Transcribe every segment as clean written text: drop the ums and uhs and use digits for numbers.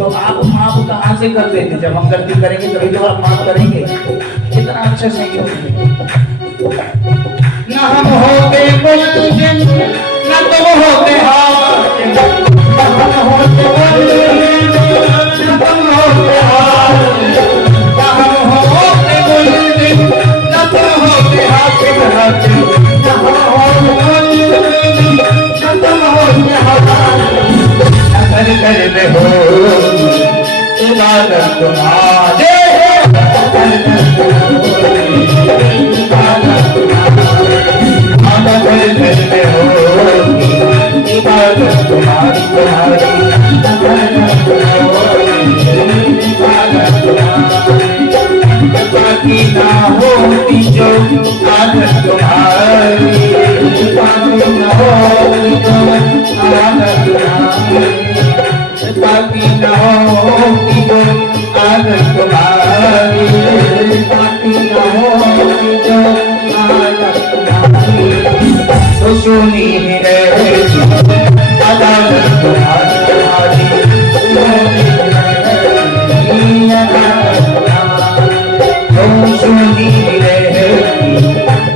तो आप माफ कहाँ से कर देंगे? जब हम गलती करेंगे तभी तो आप माफ करेंगे। इतना अच्छा संयोग न हम होते मुल्जिम न तुम होते हाकिम, न हम होते मुल्जिम न तुम होते हाकिम, न हम होते मुल्जिम न तुम होते हाकिम, न हम होते मुल्जिम न तुम होते हाकिम। घर घर में हो इबादत तुम्हारे, घर घर में हो इबादत तुम्हारे, घर घर में हो इबादत तुम्हारी तुम्हारी, घर घर में हो इबादत तुम्हारी। बाकी ना होती जो आदत तुम्हारी, बाकी ना होती जो आदत तुम्हारी, बाकी न होती जो आदत तुम्हारी, बाकी न होती जो आदत तुम्हारी, तो सुनी रहेगी अदालत तुम्हारी तुम्हारी, तो सुनी रहेगी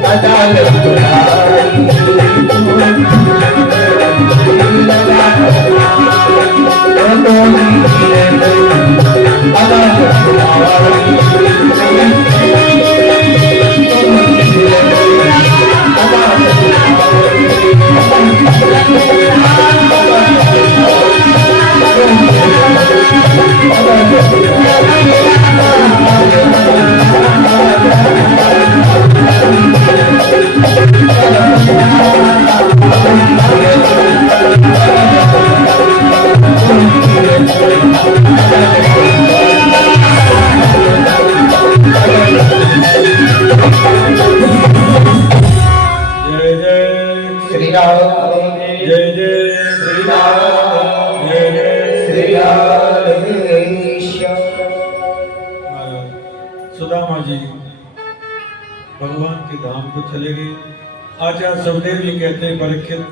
अदालत तुम्हारी, सुदामा जी भगवान के धाम को चले गए। आचार्य सुखदेव जी कहते हैं, परीक्षित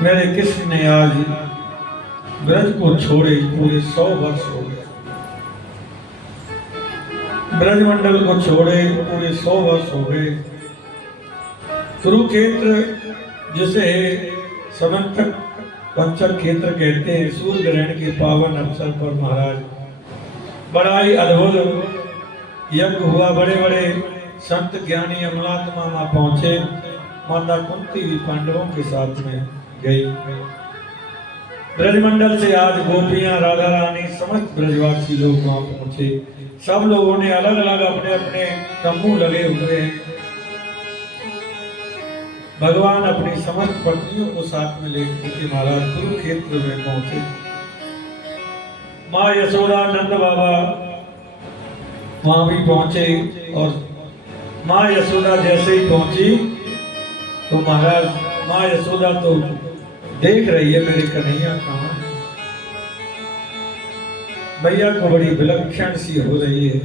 मेरे कृष्ण ने आज ब्रज को छोड़े पूरे 100 वर्ष हो गए, ब्रजमंडल को छोड़े पूरे 100 वर्ष हो गए। कुरुक्षेत्र जिसे समंतक पंचर क्षेत्र कहते हैं, सूर्य ग्रहण के पावन अवसर पर महाराज बड़ा ही अद्भुत यज्ञ हुआ। बड़े बड़े संत ज्ञानी अमलात्मा वहां पहुंचे। माता कुंती भी पांडवों के साथ में गई। ब्रजमंडल से आज गोपियां, राधा रानी, समस्त ब्रजवासी लोग वहां पहुंचे। सब लोगों ने अलग अलग अपने अपने तंबू लगे हुए हैं। भगवान अपनी समस्त पत्नियों को साथ में लेकर महाराज कुरुक्षेत्र में पहुंचे। माँ यशोदा, नंद बाबा वहां भी पहुंचे और माँ यशोदा जैसे ही पहुंची तो महाराज माँ यशोदा तो देख रही है मेरे कन्हैया कहाँ है। भैया को बड़ी विलक्षण सी हो रही है।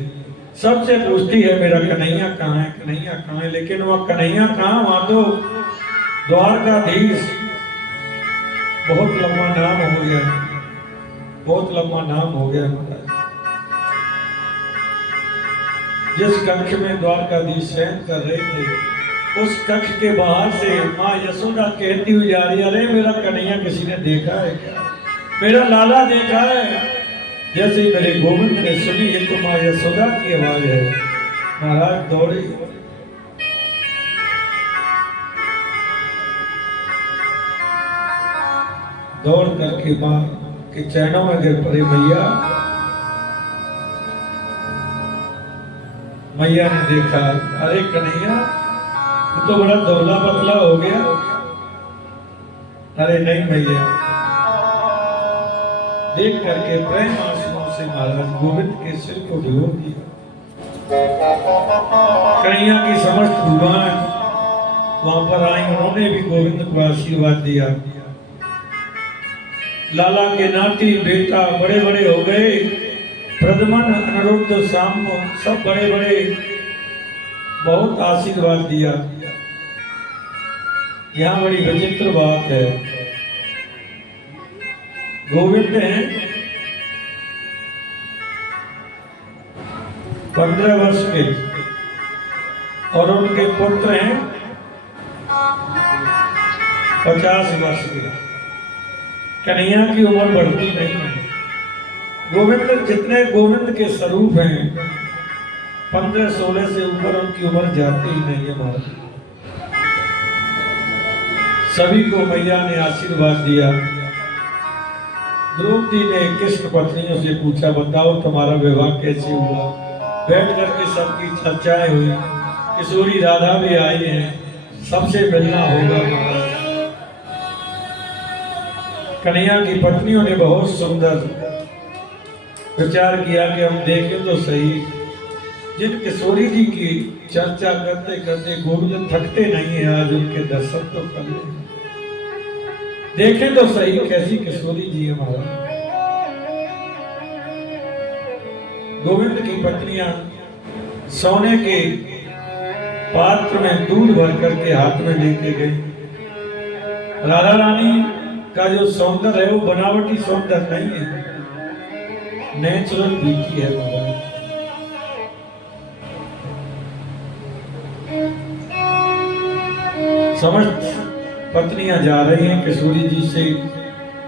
सबसे पूछती है मेरा कन्हैया कहाँ है, कन्हैया कहाँ है। लेकिन वह कन्हैया कहाँ, वहां तो द्वारकाधीश बहुत लंबा नाम हो गया, बहुत लंबा नाम हो गया महाराज। जिस कक्ष में द्वारकाधीश शयन कर रहे थे उस कक्ष के बाहर से माँ यशोदा कहती हुई जा रही, अरे मेरा कन्हैया किसी ने देखा है क्या, मेरा लाला देखा है। जैसे ही मेरे गोविंद ने सुनी ये तो माँ यशोदा की आवाज है, महाराज दौड़े। दौड़ करके माँ के चरणों में गिर पड़े। मैया, मैया ने देखा, अरे कन्हैया तू तो बड़ा दुबला पतला हो गया। अरे नहीं मैया। देख करके प्रेम आंसुओं से महाराज गोविंद के सिर को भिगो दिया। कन्हैया की समस्त भगवान वहां पर आई, उन्होंने भी गोविंद को आशीर्वाद दिया। लाला के नाती बेटा बड़े बड़े हो गए, प्रद्युम्न, अनिरुद्ध, साम सब बड़े बड़े, बहुत आशीर्वाद दिया। यहाँ बड़ी विचित्र बात है, गोविंद हैं 15 वर्ष के और उनके पुत्र हैं 50 वर्ष के। कन्हैया की उम्र बढ़ती नहीं है। गोविंद जितने गोविंद के स्वरूप हैं 15-16 से ऊपर उनकी उम्र जाती ही नहीं है महाराज। सभी को मैया ने आशीर्वाद दिया। द्रौपदी ने कृष्ण पत्नियों से पूछा, बताओ तुम्हारा विवाह कैसे हुआ। बैठ करके सबकी चर्चाएं हुई। किशोरी राधा भी आई है, सबसे मिलना होगा महाराज। कन्हैया की पत्नियों ने बहुत सुंदर विचार किया कि हम देखें तो सही। जिन किशोरी जी की चर्चा करते करते गोविंद थकते नहीं है, आज उनके दर्शन तो कर ले, देखें तो सही कैसी किशोरी जी हमारा। गोविंद की पत्नियां सोने के पात्र में दूध भर करके हाथ में लेके गई। राधा रानी का जो सौंदर्य है वो बनावटी सौंदर्य नहीं है, नेचुरल ब्यूटी है महाराज। समस्त पत्नियां जा रही हैं किशोरी जी से।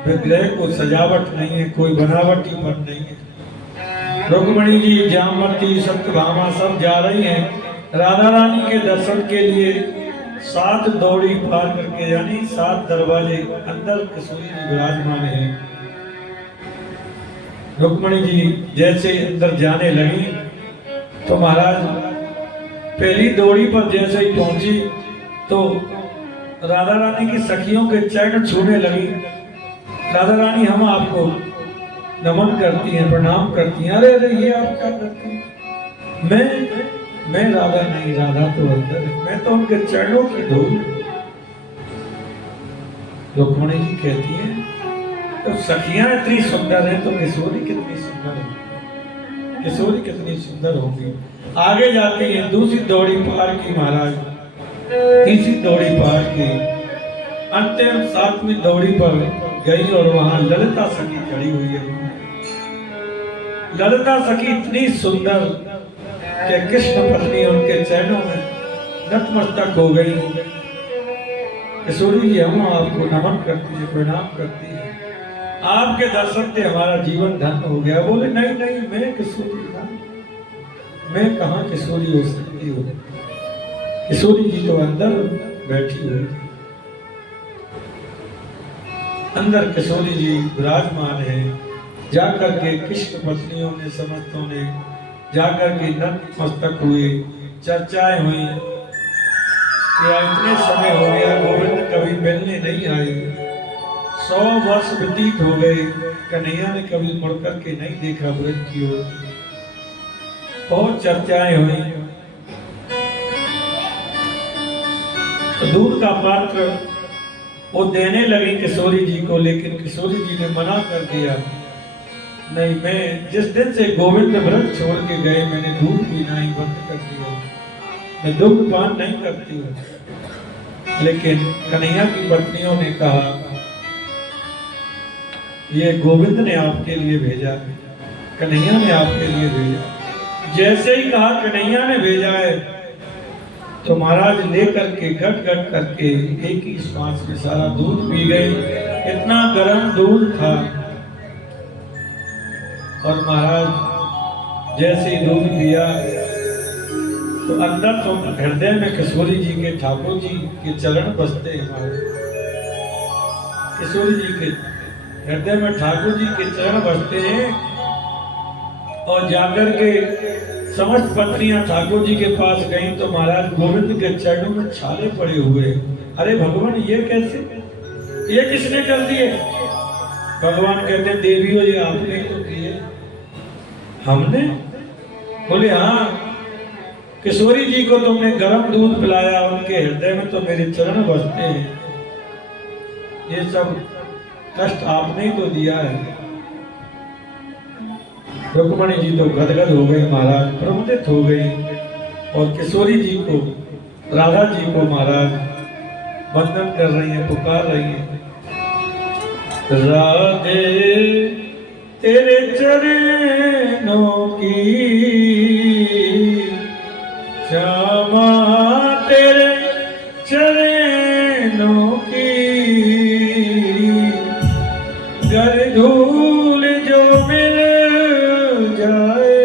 विग्रह को सजावट नहीं है, कोई बनावटी पन नहीं है। रुक्मणी जी, जामवती, सत्यभामा सब जा रही हैं राधा रानी के दर्शन के लिए। 7 दौड़ी पार करके, यानी 7 दरवाजे अंदर किशोरी जी विराजमान है। रुक्मणी जी जैसे अंदर जाने लगी तो महाराज पहली दौड़ी पर जैसे ही पहुंची तो राधा रानी की सखियों के चरण छूने लगी। राधा रानी हम आपको नमन करती हैं, प्रणाम करती हैं। अरे अरे ये आप क्या करती हैं? मैं राधा नहीं, राधा तो अंदर है, मैं तो उनके चरणों की धूल। रुक्मणी जी कहती है तो सखियां इतनी सुंदर हैं तो किशोरी कितनी सुंदर है, किशोरी कितनी सुंदर होगी। आगे जाते हैं, दूसरी दौड़ी पार की महाराज, तीसरी दौड़ी पार की, अंतिम 7वीं दौड़ी पर गई और वहां ललिता सखी खड़ी हुई है। ललिता सखी इतनी सुंदर कि कृष्ण पत्नी उनके चरणों में नतमस्तक हो गई। किशोरी जी हम आपको नमन करती है, प्रणाम करती है, आपके दर्शन से हमारा जीवन धन्य हो गया। बोले नहीं नहीं, मैं किशोरी ना, मैं कहाँ किशोरी हो सकती हूँ। किशोरी जी तो अंदर बैठी हुई, अंदर किशोरी जी विराजमान है। जाकर के कृष्ण पत्नियों ने, समस्तों ने जाकर के नतमस्तक हुए, चर्चाएं हुई कि इतने समय हो गया गोविंद कभी मिलने नहीं आए। 100 वर्ष व्यतीत हो गए, कन्हैया ने कभी मुड़ करके नहीं देखा ब्रज की ओर। बहुत चर्चाएं हुई। तो दूध का पात्र वो देने लगी किशोरी जी को, लेकिन किशोरी जी ने मना कर दिया, नहीं, मैं जिस दिन से गोविंद व्रत छोड़ के गए मैंने दूध पीना ही बंद कर दिया, मैं दुग्ध पान नहीं करती हूँ। लेकिन कन्हैया की पत्नियों ने कहा ये गोविंद ने आपके लिए भेजा, कन्हैया ने आपके लिए भेजा। जैसे ही कहा कन्हैया ने भेजा है तो महाराज लेकर के गट गट करके एक ही श्वास में सारा दूध पी गए। इतना गर्म दूध था। और महाराज जैसे ही दूध पिया तो अंदर तो हृदय में किशोरी जी के, ठाकुर जी के चरण बसते हैं। किशोरी जी के हृदय में ठाकुर जी के चरण बसते हैं। और जाकर के समस्त पत्नियां ठाकुर जी के पास गईं तो महाराज गोविंद के चरणों में छाले पड़े हुए। अरे भगवान ये कैसे, ये किसने कर दिए? भगवान कहते हैं देवी हो, ये आपने तो किए। हमने? बोले हाँ, किशोरी जी को तुमने गर्म दूध पिलाया, उनके हृदय में तो मेरे चरण बसते हैं। ये सब कष्ट आपने ही तो दिया है। रुक्मणी जी तो गदगद हो गई महाराज, प्रमुदित हो गई। और किशोरी जी को, राधा जी को महाराज वंदन कर रही हैं, पुकार रही हैं। राधे तेरे चरणों की श्यामा तेरे चरणों की गर धूल जो मिल जाए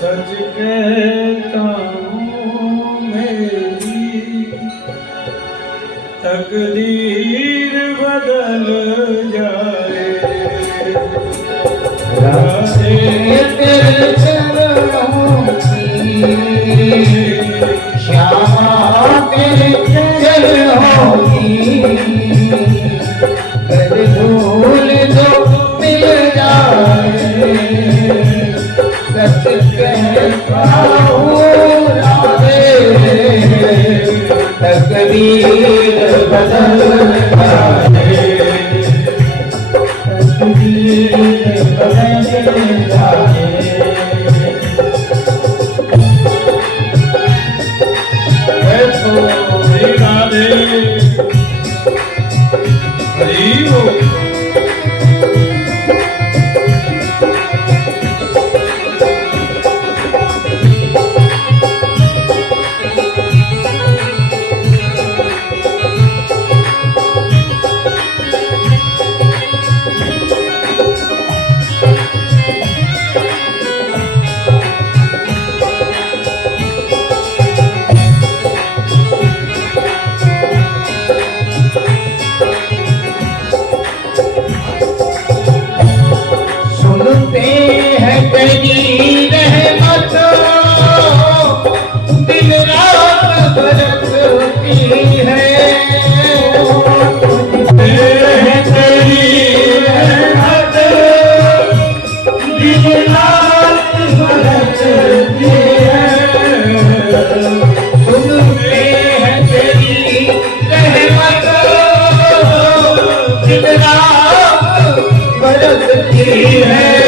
सच कहता हूँ मेरी तकदीर बदल जाए। राधे तेरे चरणों की श्यामा तेरे चरणों की गर धूल जो मिल जाए सच कहता हूँ राधे तकदीर बदल जाए तकदीर बदल जाए। राधे हरि बोल। सुनते हैं तेरी रहमत दिन रात बरसती है। सुनते हैं तेरी रहमत दिन रात बरसती है। सुनते हैं तेरी रहमत दिन रात बरसती है।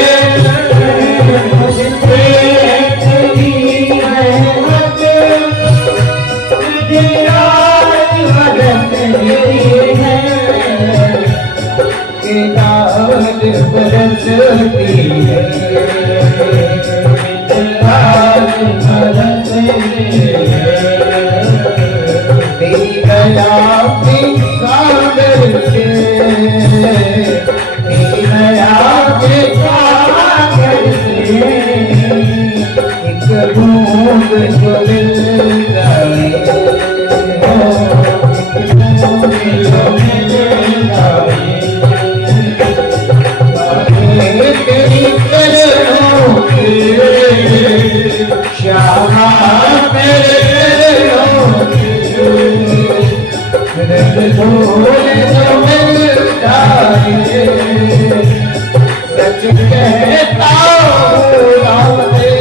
सच कहता हूँ राधे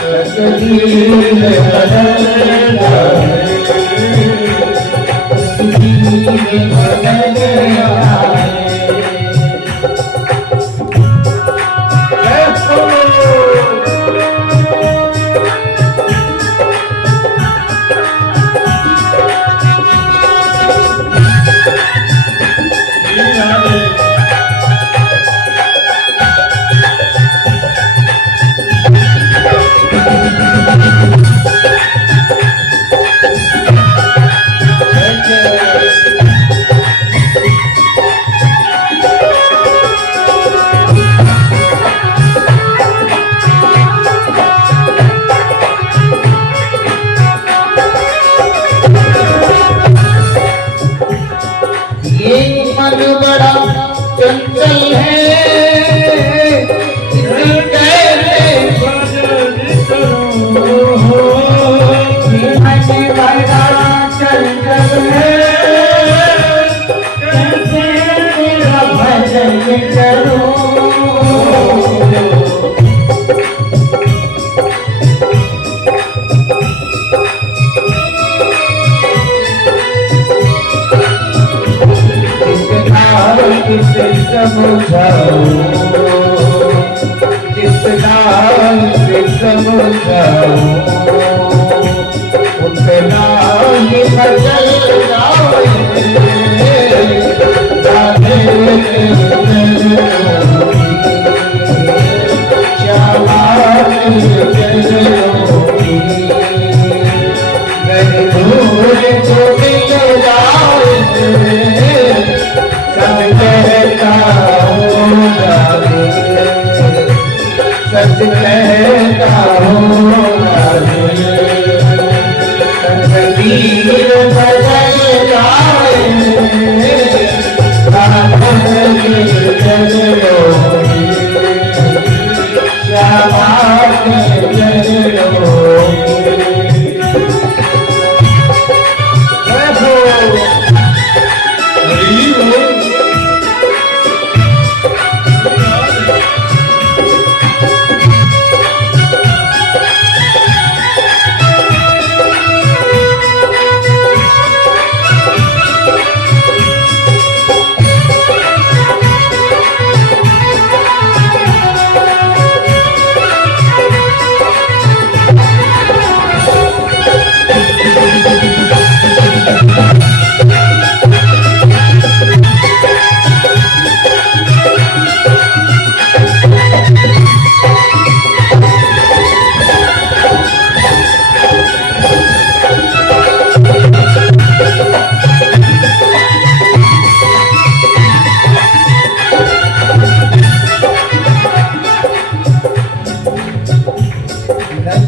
तकदीर बदल जाए तकदीर बदल जाए। ये मन बड़ा चंचल है इसे कैसे ये मन बड़ा चंचल है कैसे तेरा भजन करूं। किसे समझाऊं कितना से समझाऊं उतना ही भजन सच कहता हूँ तकदीर बदल जाए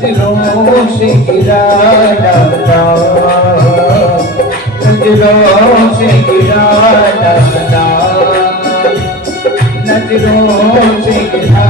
नजरों से गिरा डाला नजरों से गिरा डाला नजरों से गिरा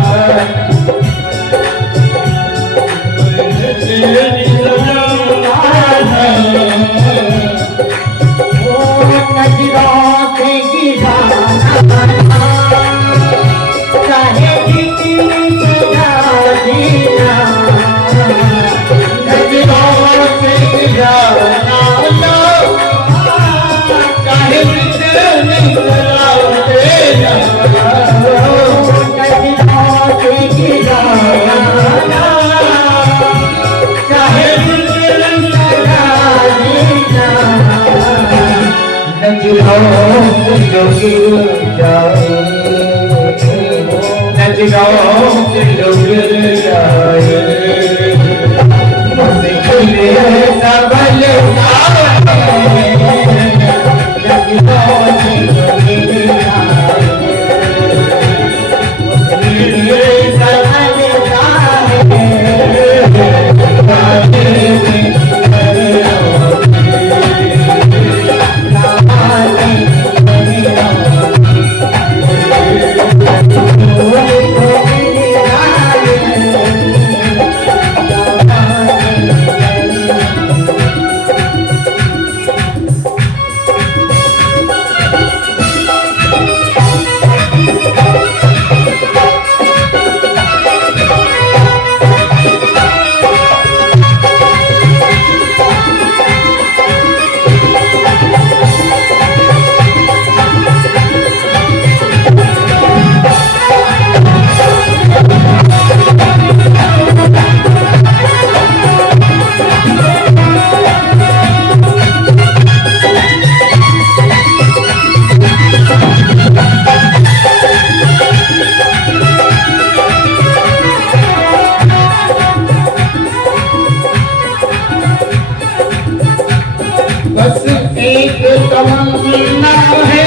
बस एक तमन्ना है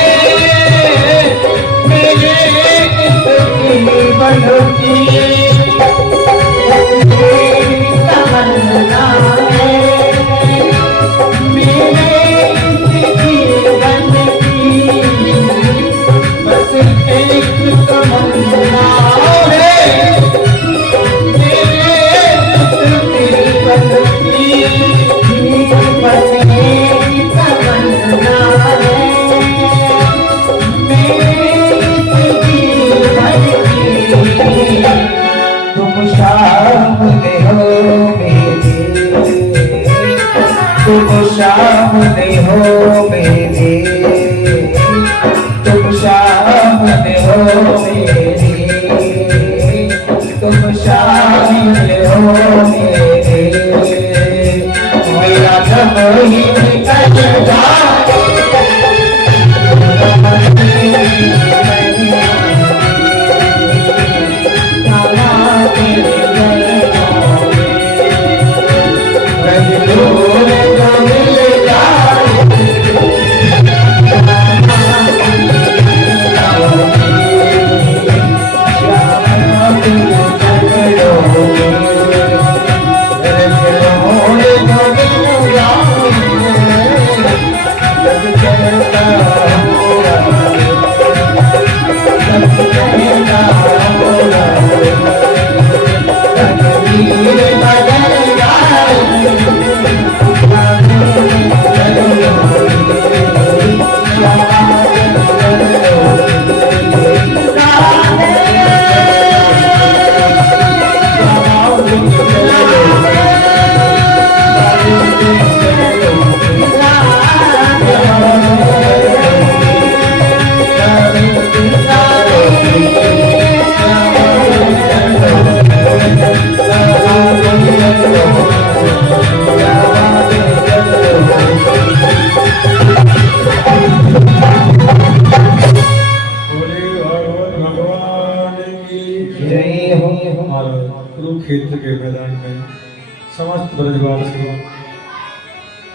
मेरे जीवन की तमन्ना है मेरे जीवन की बस एक तमन्ना है मेरे जीवन की तुम सामने हो मेरे तुम सामने हो मेरे तुम सामने हो मेरे मेरा सब ही निकल जा क्षेत्र के मैदान में समस्त ब्रजवासी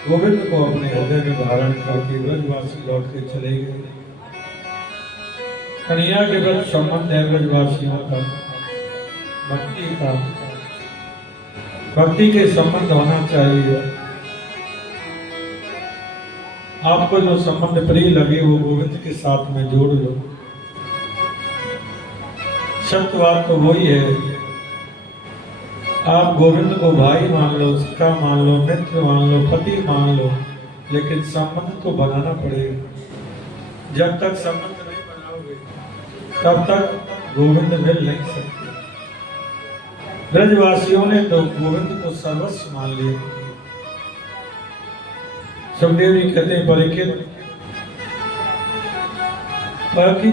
गोविंद को अपने हृदय में धारण करके ब्रजवासी लौट के चले गए। कन्हैया के व्रत संबंध है ब्रजवासियों का भक्ति के संबंध होना चाहिए। आपको जो संबंध प्रिय लगे वो गोविंद के साथ में जोड़ लो। सत्य बात तो वही है, आप गोविंद को भाई मान लो, सखा मान लो, मित्र मान लो, पति मान लो, लेकिन संबंध तो बनाना पड़ेगा। जब तक संबंध नहीं बनाओगे तब तक गोविंद मिल नहीं सकते। ब्रजवासियों ने तो गोविंद को सर्वस्व मान लिया। सुखदेव जी कहते हैं परीक्षित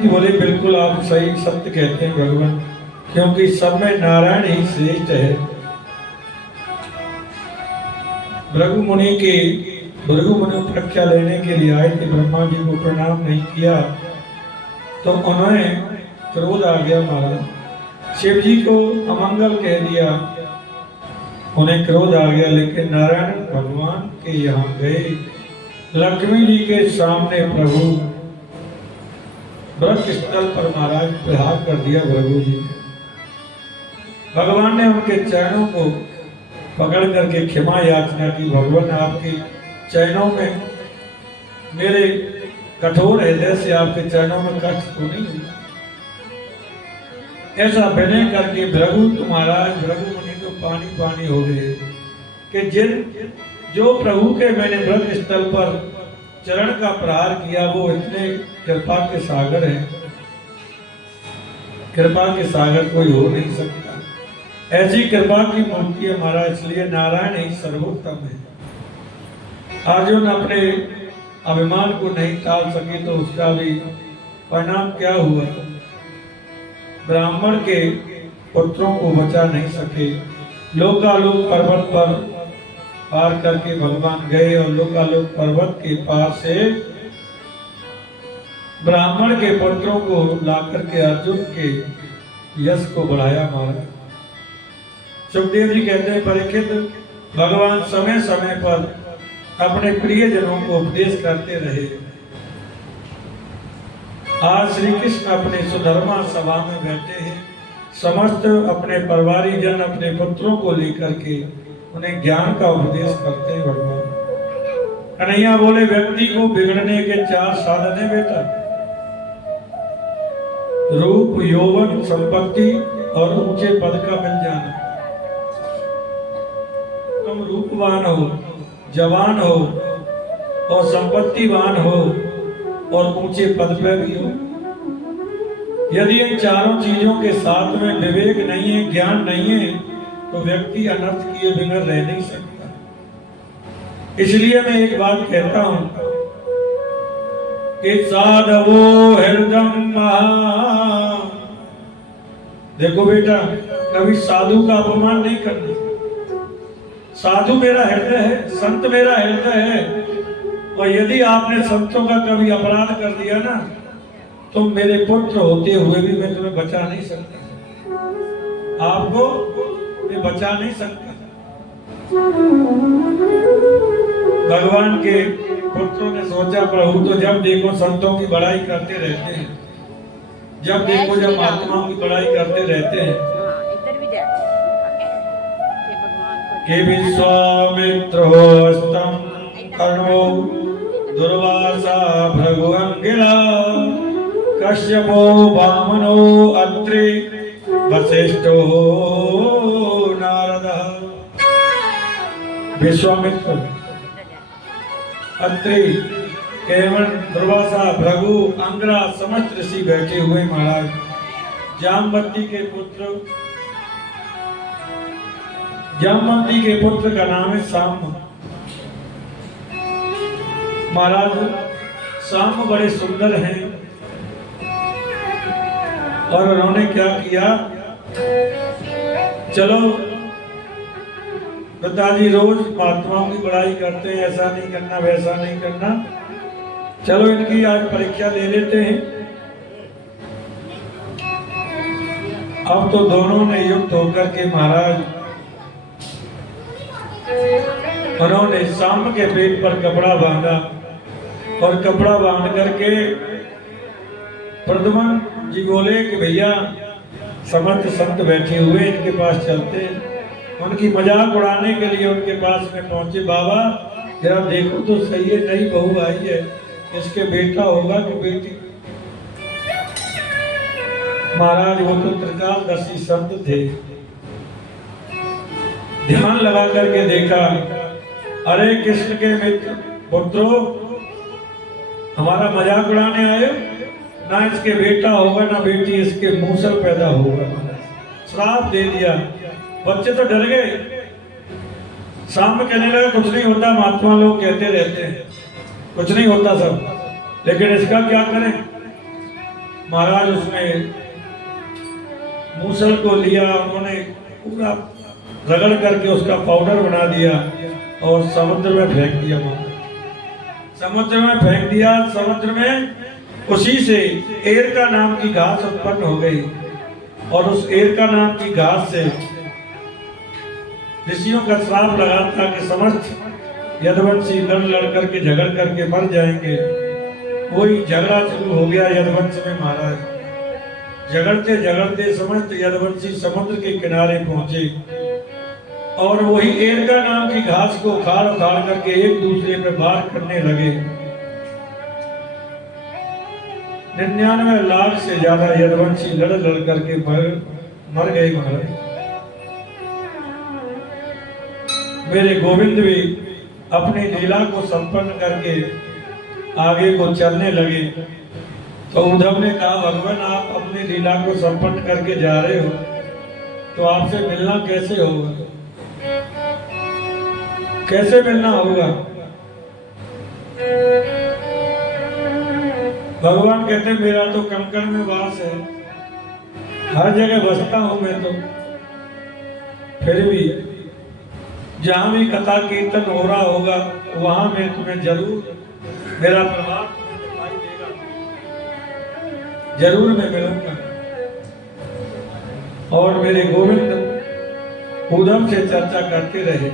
बोले बिल्कुल आप सही सत्य कहते हैं भगवान, क्योंकि सब में नारायण ही श्रेष्ठ है। भृगु मुनि परीक्षा लेने के लिए आए थे, ब्रह्मा जी को प्रणाम नहीं किया तो उन्हें क्रोध आ गया महाराज। शिव जी को अमंगल कह दिया, उन्हें क्रोध आ गया। लेकिन नारायण भगवान के यहाँ गए, लक्ष्मी जी के सामने प्रभु व्रत स्थल पर महाराज प्रहार कर दिया भृगु जी ने। भगवान ने उनके चरणों को पकड़ करके क्षमा याचना की। भगवान आपके चरणों में, मेरे कठोर हृदय से आपके चरणों में कष्ट तो नहीं हुआ। ऐसा विनय करके भृगु मुनि तो पानी पानी हो गए कि जो प्रभु के मैंने व्रत स्थल पर चरण का प्रहार किया वो इतने कृपा के सागर हैं, कृपा के सागर कोई हो नहीं सकता। ऐसी कृपा की मूर्ति है महाराज, इसलिए नारायण ही सर्वोत्तम है। अर्जुन अपने अभिमान को नहीं टाल सके तो उसका भी परिणाम क्या हुआ? ब्राह्मण के पुत्रों को बचा नहीं सके। लोकालोक पर्वत पर पार करके भगवान गए और लोकालोक पर्वत के पास से ब्राह्मण के पुत्रों को लाकर के अर्जुन के यश को बढ़ाया महाराज। सुखदेव जी कहते हैं परीक्षित भगवान समय समय पर अपने प्रिय जनों को उपदेश करते रहे। आज श्री कृष्ण अपने सुधर्मा सभा में बैठे हैं, समस्त अपने परिवारी जन अपने पुत्रों को लेकर के उन्हें ज्ञान का उपदेश करते हैं। भगवान कन्हैया बोले व्यक्ति को बिगड़ने के 4 साधन है बेटा, रूप, यौवन, संपत्ति और ऊंचे पद का मिल जाना। तुम रूपवान हो, जवान हो और संपत्तिवान हो और ऊंचे पद पे भी हो। यदि इन चारों चीजों के साथ में विवेक नहीं है, ज्ञान नहीं है, तो व्यक्ति अनर्थ किए बिना रह नहीं सकता। इसलिए मैं एक बात कहता हूं कि साधवो हृदय देखो बेटा, कभी साधु का अपमान नहीं करना। साधु मेरा हृदय है, संत मेरा हृदय है, और यदि आपने संतों का कभी अपराध कर दिया ना, तो मेरे पुत्र होते हुए भी मैं तुम्हें बचा नहीं सकता, आपको मैं बचा नहीं सकता। भगवान के पुत्रों ने सोचा प्रभु तो जब देखो संतों की बड़ाई करते रहते हैं, जब देखो जब महात्माओं की बड़ाई करते रहते हैं कि विश्वामित्रोस्तम कर्णो दुर्वासा भृगु अंगिरा कश्यपो वामनो अत्रि वसिष्ठो नारद। विश्वामित्र, अत्रि, केवल, दुर्वासा, भृगु, अंगिरा समस्त ऋषि बैठे हुए महाराज। जामवंती के पुत्र का नाम है साम्ब। महाराज साम्ब बड़े सुंदर हैं और उन्होंने क्या किया, चलो पिताजी रोज महात्माओं की बड़ाई करते हैं, ऐसा नहीं करना वैसा नहीं करना, चलो इनकी आज परीक्षा ले लेते हैं। अब तो दोनों ने युक्त होकर के महाराज उन्होंने शाम के पेट पर कपड़ा बांधा और कपड़ा बांध करके प्रद्युम्न जी बोले कि भैया समर्थ संत बैठे हुए इनके पास चलते हैं। उनकी मजाक उड़ाने के लिए उनके पास में पहुंचे। बाबा जरा देखो तो सही है, नई बहू आई है, इसके बेटा होगा कि बेटी? महाराज वो तो त्रिकालदर्शी संत थे, ध्यान लगा करके देखा, अरे कृष्ण के मित्र पुत्रों, हमारा मजाक उड़ाने आए? ना इसके बेटा होगा ना बेटी, इसके मूसल पैदा होगा। श्राप दे दिया। बच्चे तो डर गए। शाम में कहने लगा कुछ नहीं होता, महात्मा लोग कहते रहते हैं कुछ नहीं होता सब, लेकिन इसका क्या करें? महाराज उसने मूसल को लिया, उन्होंने पूरा रगड़ करके उसका पाउडर बना दिया और समुद्र में फेंक दिया। समुद्र में फेंक दिया। समुद्र में उसी से एरका नाम की घास उत्पन्न हो गई और उस एरका नाम की घास से ऋषियों का श्राप लगा था कि समस्त यदुवंशी लड़ करके झगड़ करके मर जाएंगे। वही झगड़ा शुरू हो गया यदुवंश में। महाराज झगड़ते झगड़ते समस्त यदुवंशी समुद्र के किनारे पहुंचे और वही एरका नाम की घास को उखाड़ उखाड़ करके एक दूसरे पे वार करने लगे। 99 लाख से ज्यादा यदुवंशी लड़ करके मर गए। महाराज मेरे गोविंद भी अपनी लीला को संपन्न करके आगे को चलने लगे। तो उद्धव ने कहा, भगवान आप अपनी लीला को संपन्न करके जा रहे हो तो आपसे मिलना कैसे होगा? कैसे मिलना होगा? भगवान कहते मेरा तो कण में वास है, हर जगह बसता हूं मैं तो, फिर भी जहां भी कथा कीर्तन हो रहा होगा वहां मैं तुम्हें जरूर, मेरा प्रभाव तुम्हें दिखाई देगा, जरूर मैं मिलूंगा। और मेरे गोविंद उद्धव से चर्चा करते रहे।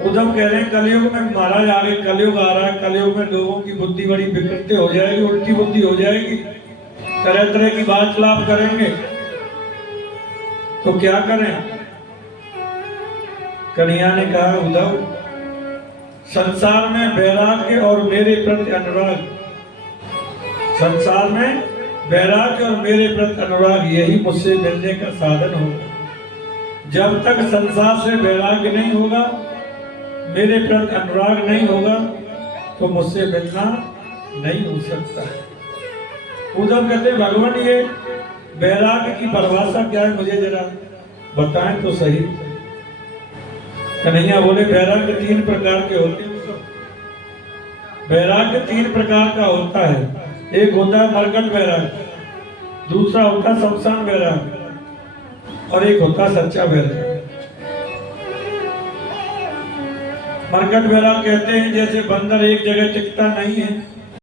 उद्धव कह रहे हैं कलयुग में महाराज आगे कलयुग आ रहा है, कलयुग में लोगों की बुद्धि बड़ी विकृति हो जाएगी, उल्टी बुद्धि हो जाएगी, तरह तरह की वार्तालाप करेंगे, तो क्या करें? कन्हैया ने कहा, उद्धव संसार में वैराग्य और मेरे प्रति अनुराग, संसार में वैराग्य और मेरे प्रति अनुराग यही मुझसे मिलने का साधन होगा। जब तक संसार से वैराग्य नहीं होगा, मेरे प्रति अनुराग नहीं होगा, तो मुझसे मिलना नहीं हो सकता है। उद्धव कहते भगवान ये वैराग्य की परिभाषा क्या है, मुझे जरा बताएं तो सही। कन्हैया बोले वैराग्य 3 प्रकार के होते हैं। वैराग्य 3 प्रकार का होता है। एक होता है मरकट वैराग्य, दूसरा होता है शमशान वैराग्य और एक होता है सच्चा वैराग्य। मरकट वैराग्य कहते हैं जैसे बंदर एक जगह टिकता नहीं है,